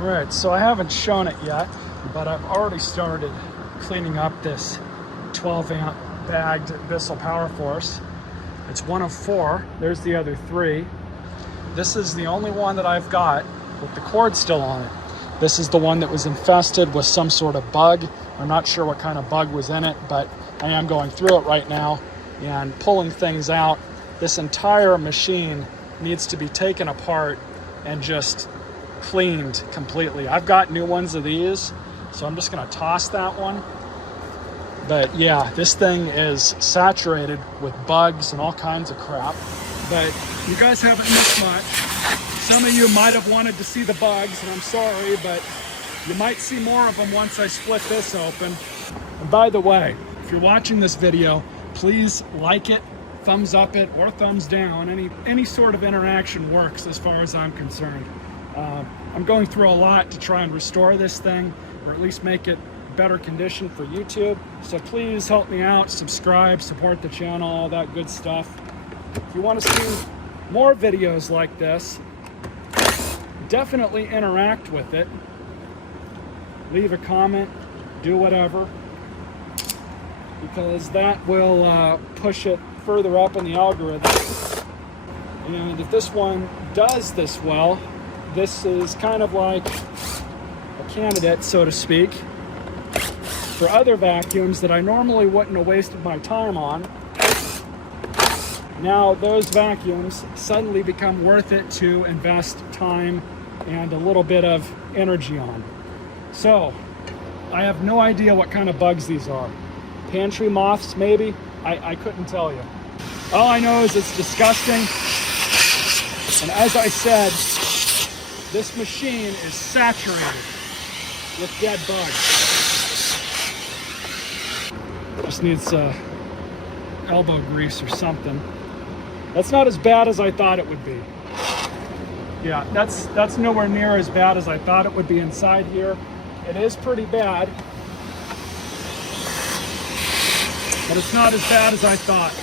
All right, so I haven't shown it yet, but I've already started cleaning up this 12 amp bagged Bissell PowerForce. It's one of 4. There's the other 3. This is the only one that I've got with the cord still on it. This is the one that was infested with some sort of bug. I'm not sure what kind of bug was in it, but I am going through it right now and pulling things out. This entire machine needs to be taken apart and just cleaned completely. I've got new ones of these, so I'm just gonna toss that one. But yeah, this thing is saturated with bugs and all kinds of crap. But you guys haven't missed much. Some of you might have wanted to see the bugs, and I'm sorry, but you might see more of them once I split this open. And by the way, if you're watching this video, please like it, thumbs up it, or thumbs down. Any sort of interaction works as far as I'm concerned. I'm going through a lot to try and restore this thing, or at least make it better condition for YouTube. So please help me out, subscribe, support the channel, all that good stuff. If you want to see more videos like this, definitely interact with it. Leave a comment, do whatever, because that will push it further up in the algorithm. And if this one does this well, this is kind of like a candidate, so to speak, for other vacuums that I normally wouldn't have wasted my time on. Now those vacuums suddenly become worth it to invest time and a little bit of energy on. So I have no idea what kind of bugs these are. Pantry moths, maybe? I couldn't tell you. All I know is it's disgusting. And as I said, this machine is saturated with dead bugs. Just needs elbow grease or something. That's not as bad as I thought it would be. Yeah, that's nowhere near as bad as I thought it would be inside here. It is pretty bad, but it's not as bad as I thought.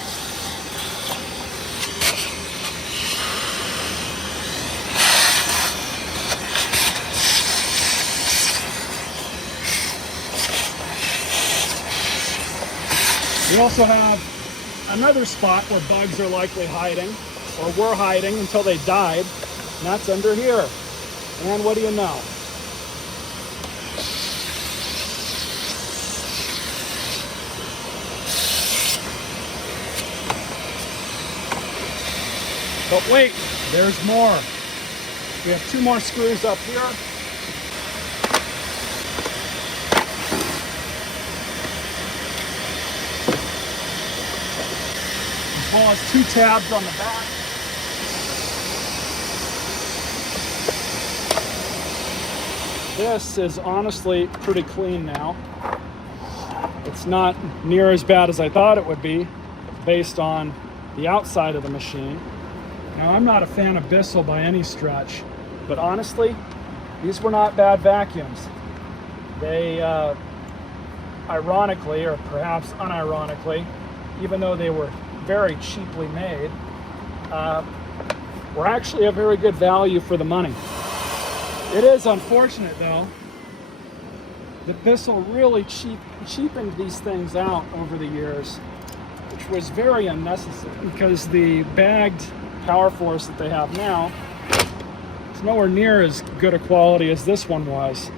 We also have another spot where bugs are likely hiding, or were hiding until they died, and that's under here. And what do you know? But wait, there's more. We have 2 more screws up here. As well as 2 tabs on the back. This is honestly pretty clean now. It's not near as bad as I thought it would be based on the outside of the machine. Now, I'm not a fan of Bissell by any stretch, but honestly, these were not bad vacuums. They, ironically, or perhaps unironically, even though they were very cheaply made, were actually a very good value for the money. It is unfortunate, though, that Bissell really cheapened these things out over the years, which was very unnecessary, because the bagged PowerForce that they have now is nowhere near as good a quality as this one was.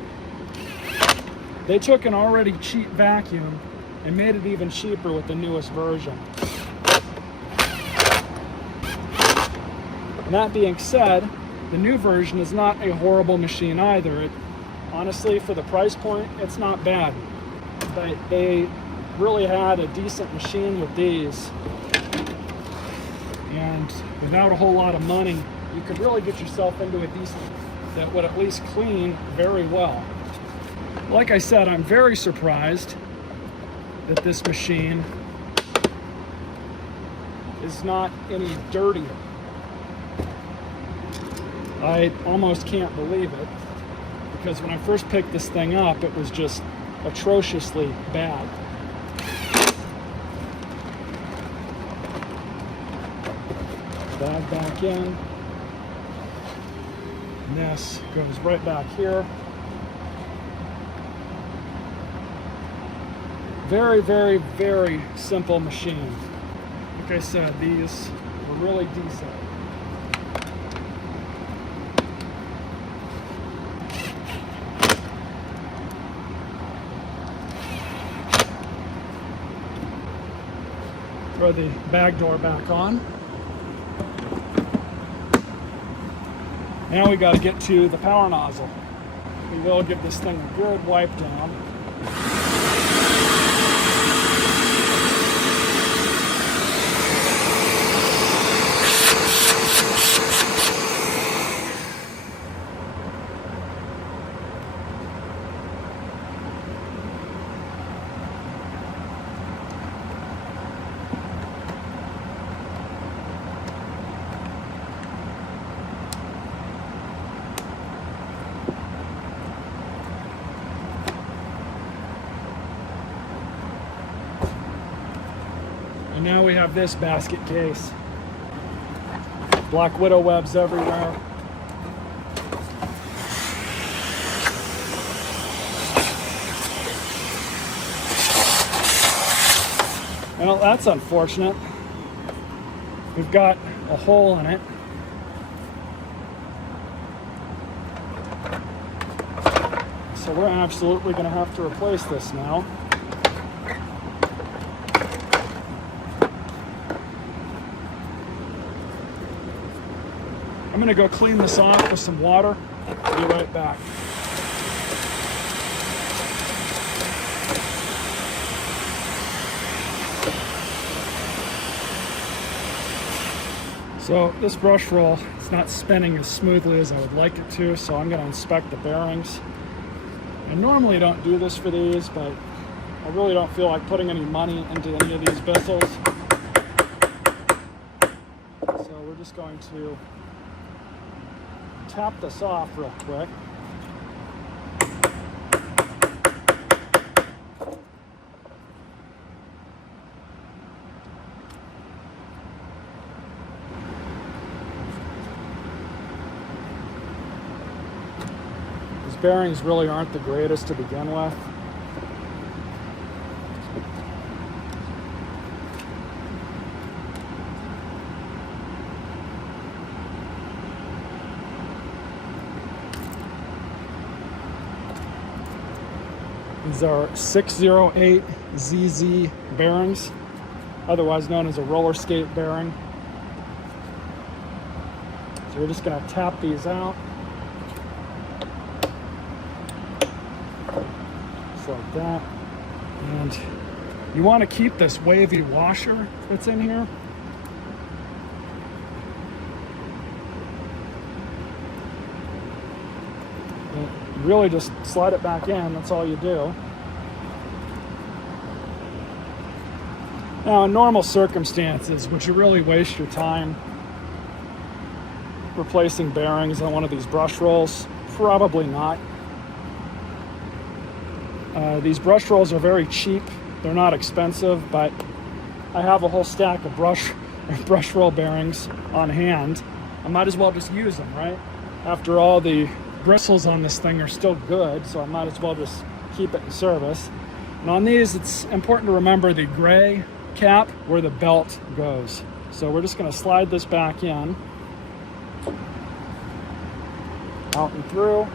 They took an already cheap vacuum and made it even cheaper with the newest version. And that being said, the new version is not a horrible machine either. Honestly, for the price point, it's not bad. But they really had a decent machine with these. And without a whole lot of money, you could really get yourself into a decent that would at least clean very well. Like I said, I'm very surprised that this machine is not any dirtier. I almost can't believe it, because when I first picked this thing up, it was just atrociously bad. Bag back in. And this goes right back here. Very, very, very simple machine. Like I said, these were really decent. Throw the bag door back on. Now we got to get to the power nozzle. We will give this thing a good wipe down. And now we have this basket case. Black widow webs everywhere. Well, that's unfortunate. We've got a hole in it. So we're absolutely going to have to replace this now. I'm going to go clean this off with some water. I'll be right back. So this brush roll is not spinning as smoothly as I would like it to, so I'm going to inspect the bearings. I normally don't do this for these, but I really don't feel like putting any money into any of these Bissells. So we're just going to tap this off real quick. These bearings really aren't the greatest to begin with. These are 608 ZZ bearings, otherwise known as a roller skate bearing. So we're just going to tap these out. Just like that. And you want to keep this wavy washer that's in here. And really just slide it back in, that's all you do. Now, in normal circumstances, would you really waste your time replacing bearings on one of these brush rolls? Probably not. These brush rolls are very cheap. They're not expensive, but I have a whole stack of brush roll bearings on hand. I might as well just use them, right? After all, the bristles on this thing are still good, so I might as well just keep it in service. And on these, it's important to remember the gray cap where the belt goes. So we're just going to slide this back in, out and through.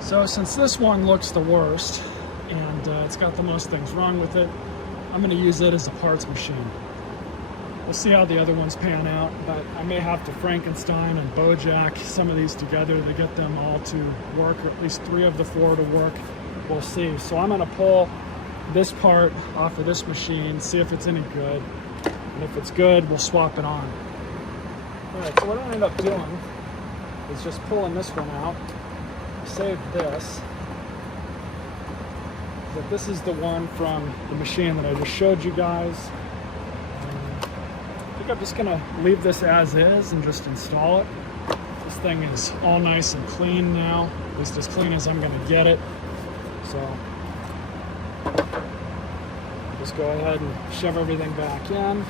So since this one looks the worst and it's got the most things wrong with it, I'm going to use it as a parts machine. We'll see how the other ones pan out, but I may have to Frankenstein and Bojack some of these together to get them all to work, or at least 3 of the 4 to work. We'll see. So I'm going to pull this part off of this machine, see if it's any good, and if it's good, we'll swap it on. All right, so what I end up doing is just pulling this one out. Save this. But this is the one from the machine that I just showed you guys. I think I'm just gonna leave this as is and just install it. This Everything is all nice and clean now, at least as clean as I'm going to get it. So just go ahead and shove everything back in.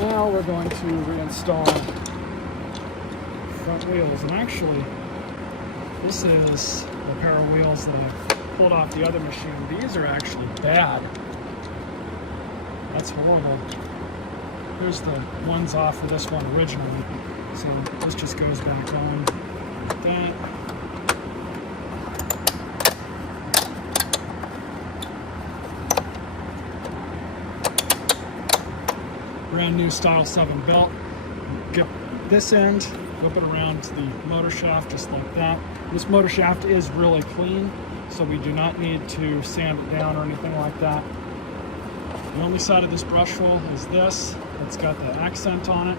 Now we're going to reinstall front wheels, and actually this is a pair of wheels that I pulled off the other machine. These are actually bad. That's horrible. Here's the ones off of this one originally. So this just goes back on like that. Brand new Style 7 belt. Get this end, whip it around to the motor shaft just like that. This motor shaft is really clean, so we do not need to sand it down or anything like that. The only side of this brush hole is this. It's got the accent on it.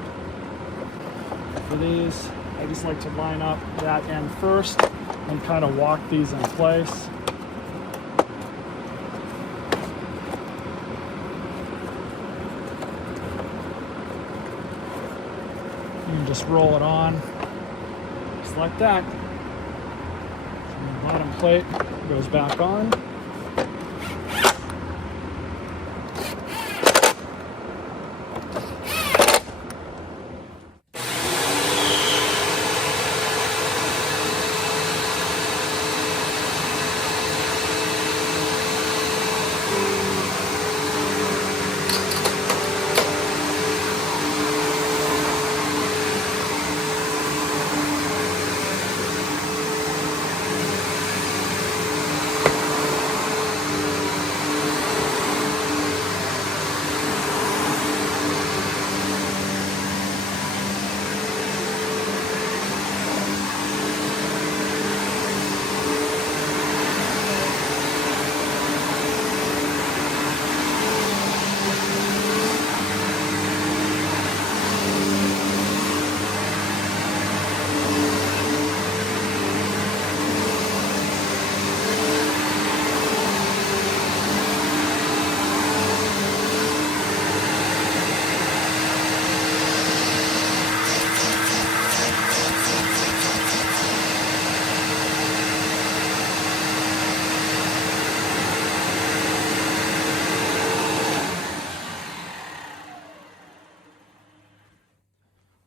For these, I just like to line up that end first and kind of walk these in place. You can just roll it on, just like that. And the bottom plate goes back on.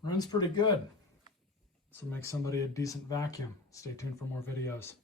Runs pretty good. This will make somebody a decent vacuum. Stay tuned for more videos.